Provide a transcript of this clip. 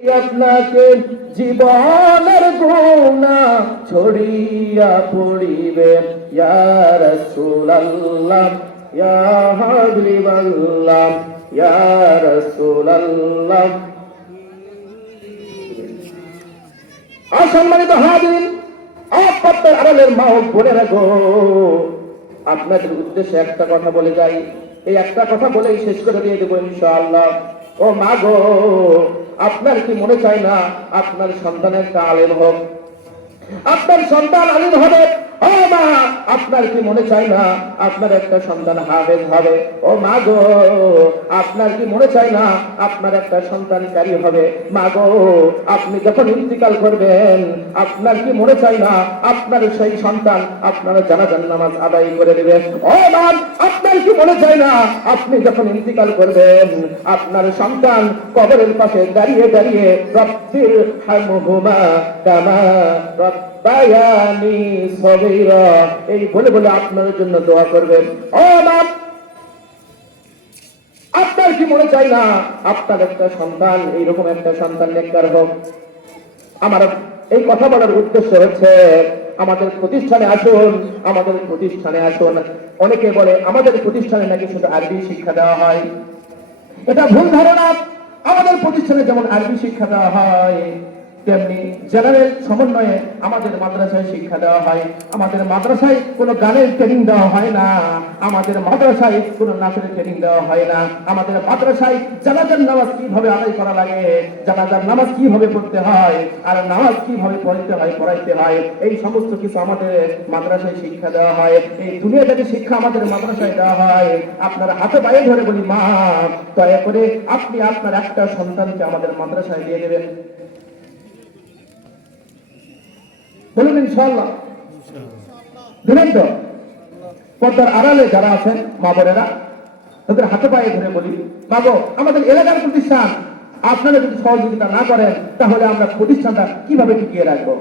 আপনাকে জীবনের গুনাহ ছড়িয়া পড়িবে ইয়া রাসূলুল্লাহ ইয়া হাবিবাল্লাহ ইয়া রাসূলুল্লাহ। সম্মানিত হাজিরিন, আপনাদের আড়ালের মা ও বোনেরা গো, আপনাদের উদ্দেশ্যে একটা কথা বলে যাই, এই একটা কথা বলেই শেষ করে দিয়ে দেবো ইনশাআল্লাহ। ও মা গো, আপনার কি মনে চায় না আপনার সন্তানের একটা আলেম হোক, আপনার সন্তান আলিম হবে? ও মা, আপনার কি মনে চায় না আপনার একটা সন্তান হাফেজ হবে? ও মা গো, আপনার কি মনে চায় না আপনার একটা সন্তান কারি হবে? মা গো, আপনি যখন ইন্তিকাল করবেন আপনার কি মনে চায় না আপনার সেই সন্তান আপনার জানাজার নামাজ আদায় করে দেবে? ও মা, আপনার কি মনে চায় না আপনি যখন ইন্তিকাল করবেন আপনার সন্তান কবরের পাশে দাঁড়িয়ে দাঁড়িয়ে রব্বির হামহুমা কামা রব্বায়ানি সগীরা এই বলে বলে আপনার জন্য দোয়া করবেন? ও মা, আপনার কি মনে চায় না আপনার একটা সন্তান এইরকম একটা সন্তান নেককার হোক? আমার এই কথা বলার উদ্দেশ্য হচ্ছে আমাদের প্রতিষ্ঠানে আসুন, আমাদের প্রতিষ্ঠানে আসুন। অনেকে বলে আমাদের প্রতিষ্ঠানে নাকি শুধু আরবি শিক্ষা দেওয়া হয়। এটা ভুল ধারণা। আমাদের প্রতিষ্ঠানে যেমন আরবি শিক্ষা দেওয়া হয় তেমনি জেনারেল সমন্বয়ে আমাদের মাদ্রাসায় শিক্ষা দেওয়া হয়। আমাদের মাদ্রাসায় কোনো গানের ট্রেনিং দেওয়া হয় না, আমাদের মাদ্রাসায় কোনো নাচের ট্রেনিং দেওয়া হয় না। আমাদের মাদ্রাসায় জানাজার নামাজ কিভাবে আদায় করা লাগে, জানাজার নামাজ কিভাবে পড়তে হয়, আর নামাজ কিভাবে পড়তে হয় পড়াইতে হয়, এই সমস্ত কিছু আমাদের মাদ্রাসায় শিক্ষা দেওয়া হয়। এই দুনিয়াদারি শিক্ষা আমাদের মাদ্রাসায় দেওয়া হয়। আপনার হাতে পায়ে ধরে বলি, মা দয়া করে আপনি আপনার একটা সন্তানকে আমাদের মাদ্রাসায় দিয়ে দেবেন। বলুন ইনশাআল্লাহ, দিলেন তো? পর্দার আড়ালে যারা আছেন মা বোনেরা, তাদের হাতে পায়ে ধরে বলি, বাবু আমাদের এলাকার প্রতিষ্ঠান, আপনারা যদি সহযোগিতা না করেন তাহলে আমরা প্রতিষ্ঠানটা কিভাবে টিকিয়ে রাখবো?